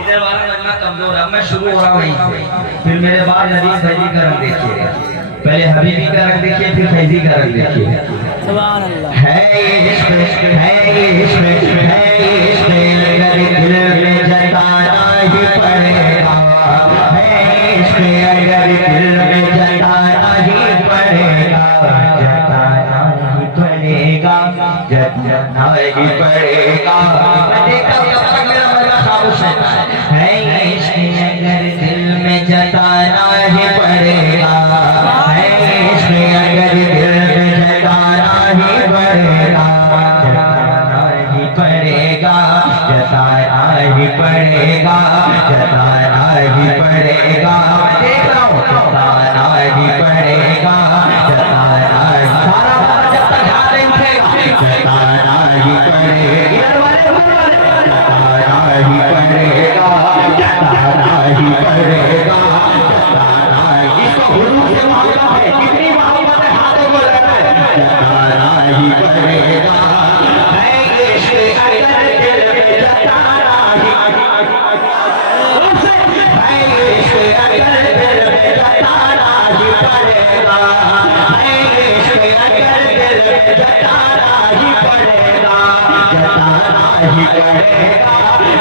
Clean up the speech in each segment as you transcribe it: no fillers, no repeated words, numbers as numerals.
इधर वाला लगना कमजोर है। मैं शुरू हो रहा हूँ वहीं से, फिर मेरे बाद नदीम फैजी का रंग देखिए, पहले हबीबी का रंग देखिए, फिर फैजी का रंग देखिए। सुभान अल्लाह। है ये इश्क, है ये इश्क, है ये इश्क, अगर दिल में जताना ही पड़ेगा। है ये इश्क, अगर दिल में जताना ही पड़ेगा, जताना ही पड़ेगा, जताना ही पड़ेगा। है इश्क अगर दिल में जताना ही पड़ेगा, है इश्क अगर दिल में जताना ही पड़ेगा, जताना ही पड़ेगा, जताना ही पड़ेगा, जताना ही पड़ेगा। देख रहा हूँ जताना ही पड़ेगा, जताना जब तक हाथ नहीं उठेगा जताना ही पड़ेगा, जताना ही पड़ेगा, जताना ही पड़ेगा, जताना इसको हुजूर से मांगना है, कितनी मोहब्बत है हाथों को लगना है, जताना ही पड़ेगा। है इश्क अगर दिल में जताना ही, है इश्क अगर दिल में जताना ही पड़ेगा, है इश्क अगर दिल में जताना ही पड़ेगा, जताना ही पड़ेगा,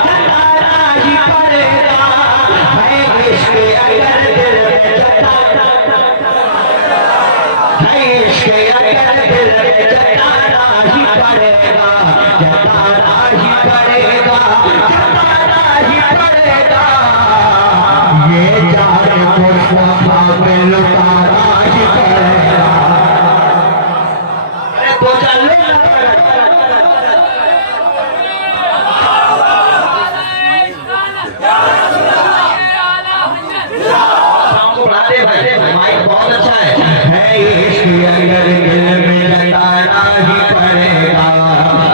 जताना ही पड़ेगा। है इश्क अगर दिल में जताना, है इश्क अगर दिल में जताना ही पड़ेगा, जताना ही पड़ेगा, जताना ही पड़ेगा। ये जान मुस्तफा पे लुटाना ही पड़ेगा। अरे दो चार लोग बहुत अच्छा है इश्क अगर दिल में जताना ही पड़ेगा,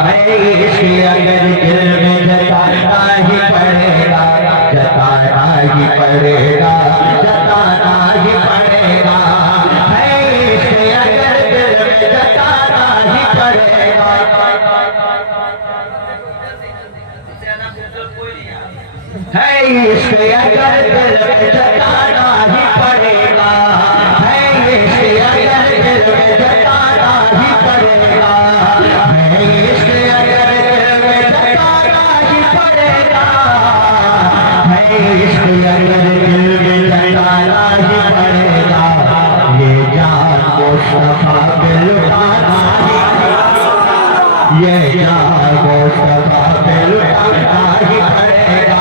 है इश्क अगर दिल में जताना ही पड़ेगा, जताना ही पड़ेगा, जताना ही पड़ेगा। है इश्क अगर दिल में जताना ही पड़ेगा। है इश्क अगर दिल में जताना ही पड़ेगा, है इश्क अगर दिल में जताना ही पड़ेगा, है इश्क अगर दिल में जताना ही पड़ेगा, है इश्क अगर दिल में जताना ही पड़ेगा। ये जान मुस्तफा पे लुटाना ही, ये जान मुस्तफा पे लुटाना ही पड़ेगा।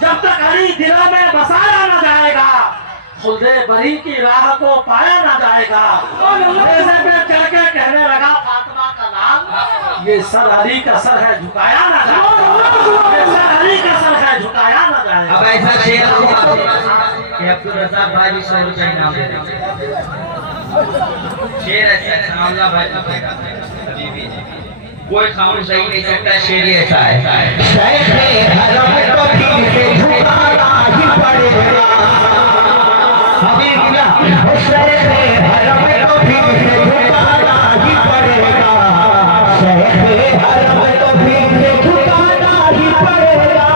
जब तक अली दिलों में बसाया न जाएगा, खुल्दे बरी की राह को पाया न जाएगा। ऐसे में चढ़ के कहने लगा फातिमा का नाम, ये सर अली का सर है, झुकाया ना जाएगा। ये सर अली का सर है, झुकाया ना जाएगा। अब ऐसा शेर कि अब्दुल रज़ाक भाई भी 100 रुपए इनाम दे देंगे। शेर ऐसा सनाउल्लाह भाई का अभी भी कोई खामोश रह नहीं सकता। शेर ही ऐसा है, शैख़ हरम को फिर से झुकाना ही पड़ेगा। अभी क्या शैख़ हरम को फिर से झुकाना ही पड़ेगा। शैख़ हरम को फिर से झुकाना ही पड़ेगा।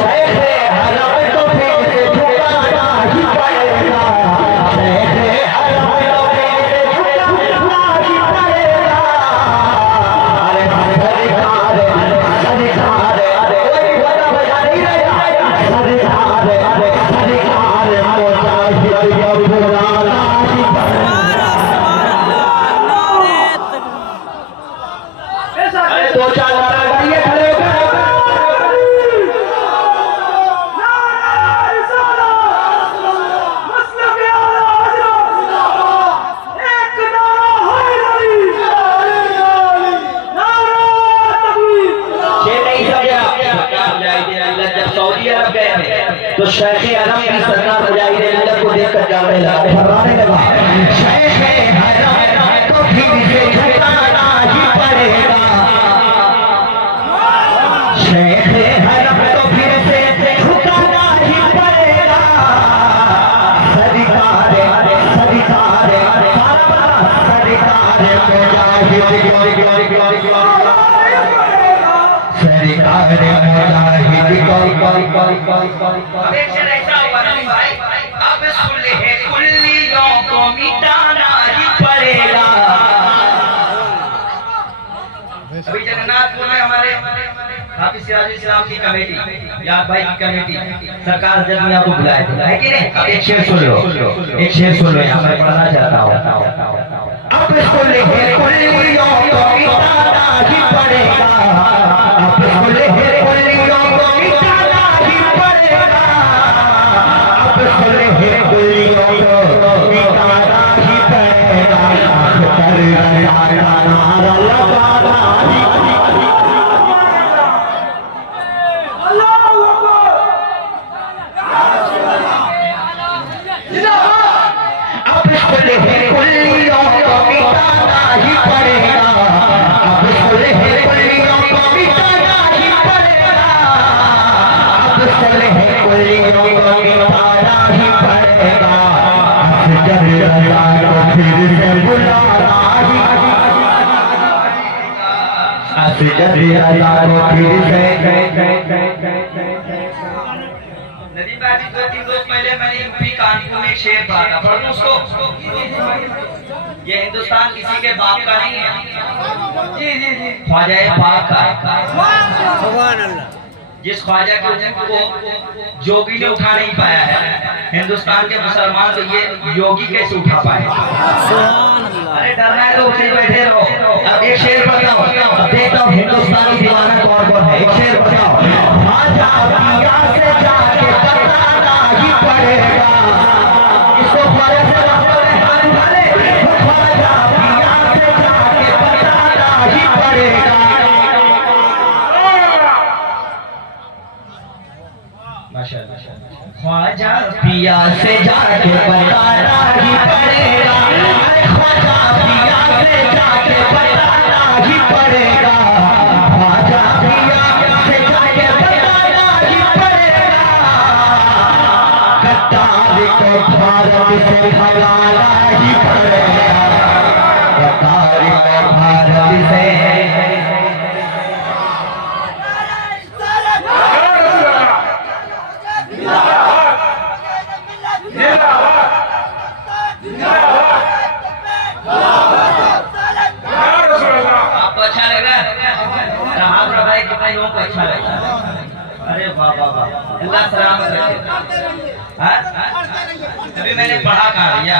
शैख़ हरम दो चार नारा गाइए, खड़े सऊदी अरब गए थे तो शैख़ हरम की सरकार मुजाहिद मिल्लत को देखकर जाने लगा, फरमाने लगा, शैख़ हरम को फिर से झुकाना ही पड़ेगा। शैख़ हरम को फिर से झुकाना ही पड़ेगा। सरकार सरकार सरकार ऐसा हुआ ना भाई, अब सुलह कुल्लियों को मिटाना ही पड़ेगा। अभी जगन्नाथपुर में हमारे हाफिज सिराजुल इस्लाम की कमेटी, याद भाई की कमेटी, सरकार जब मैं आपको बुलाए थे, है कि नहीं? एक शेर सुन लो, एक शेर सुन लो, यहाँ मैं पढ़ना चाहता हूँ। अब सुलह कुल्लियों को मिटाना ही पड़ेगा। अब सुलह कुल्लियों को मिटाना ही पड़ेगा। अब सुलह कुल्लियों को मिटाना ही पड़ेगा। नारा लगाना ही कुल्लियों को मिटाना ही पड़ेगा। अब सुलह कुल्लियों को मिटाना ही पड़ेगा। अब सुलह कुल्लियों को मिटाना ही पड़ेगा। असगर रज़ा को फिर से बुलाना ही, असगर रज़ा को फिर से। नदीबाजी 2-3 रोज पहले मैंने यूपी कानपुर में एक शेर पढ़ा था, पढ़ लूं उसको? ये हिंदुस्तान किसी के बाप का नहीं है, जी जी जी, ख्वाजा पाक का। जिस ख्वाजा को जोगी ने उठा नहीं पाया है, हिंदुस्तान के मुसलमान तो ये योगी कैसे उठा पाए? अरे डरना है तो उसे बैठे रहो। अब एक शेर बताओ, अब देखता हूँ हिंदुस्तानी दीवाना कौन कौन है। एक शेर बताओ, ख्वाजा पिया से जाके बताना ही पड़ेगा। इसको ख्वाजा से ख्वाजा पिया से जाके बताना ही पड़ेगा। ख्वाजा पिया से जाके बताना ही पड़ेगा। ख्वाजा पिया से जाके बताना ही पड़ेगा। ख्वाजा पिया से जाके बताना ही पड़ेगा। गद्दार को भारत से भगाना ही पड़ेगा। गद्दार को भारत से अच्छा लगा। अरे वाह वाह वाह, अल्लाह सलामत रखे। हाँ? अभी मैंने पढ़ा कहाँ भैया,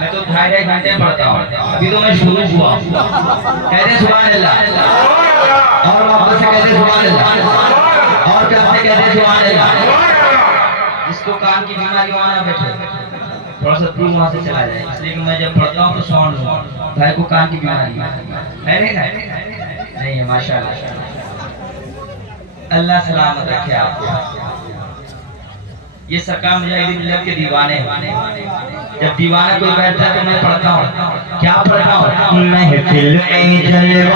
मैं तो 2.5 घंटे पढ़ता हूँ, अभी तो मैं शुरू हुआ। कहते सुभान अल्लाह, और वापस से कहते सुभान अल्लाह, और जब से कहते सुभान अल्लाह। जिसको कान की बीमारी वहाँ ना बैठे, थोड़ा सा दूर वहाँ से चला जाए, इसलिए कि मैं जब पढ़ता हूँ तो साउंड भाई को कान की बीमारी है नहीं है माशाल्लाह। अल्लाह सलामत रखे आपको। ये सरकार मुजाहिदीन मिल्लत के दीवाने हैं। जब दीवाना कोई बैठता है तो मैं पढ़ता हूँ, क्या पढ़ता हूँ? महफिल में जलवा